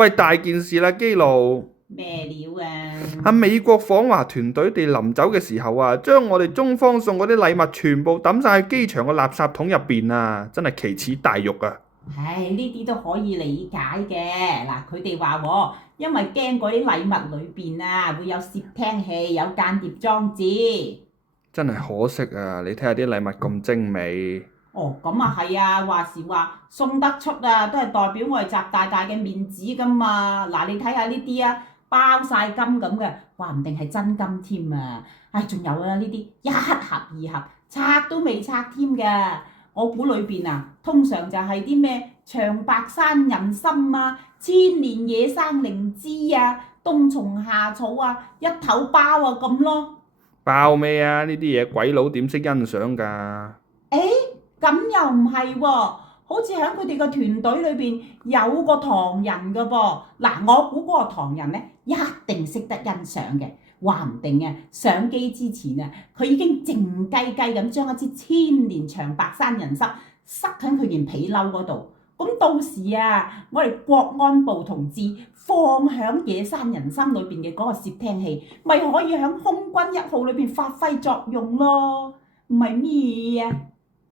喂，大件事啦，基路！咩料啊？喺美國訪華團隊哋臨走嘅時候啊，將我哋中方送嗰啲禮物全部抌晒去機場個垃圾桶入邊啊！真係奇恥大辱啊！唉，呢啲都可以理解嘅。嗱，佢哋話喎，因為驚嗰啲禮物裏邊啊會有竊聽器、有間諜裝置。真係可惜啊！你睇下啲禮物咁精美。哦，咁啊係啊，話時話送得出啊，都係代表我哋習大大嘅面子噶嘛。嗱，你睇下呢啲啊，包晒金咁嘅，話唔定係真金添啊！唉，仲有啊，呢啲一盒二盒，拆都未拆添嘅。我估裏邊啊，通常就係啲咩長白山人參啊、千年野生靈芝啊、冬蟲夏草啊，一頭包啊咁咯。包咩啊？呢啲嘢鬼佬點識欣賞㗎？誒，咁又唔係喎，好似喺佢哋個團隊裏邊有個唐人噶噃。嗱，我估嗰個唐人咧一定識得欣賞嘅，話唔定啊上機之前啊，佢已經靜雞雞咁將一支千年長白山人參塞喺佢件皮褸嗰度。咁到時啊，我哋國安部同志放響野山人參裏邊嘅嗰個竊聽器，咪可以響空軍一號裏邊發揮作用咯，唔係咩啊？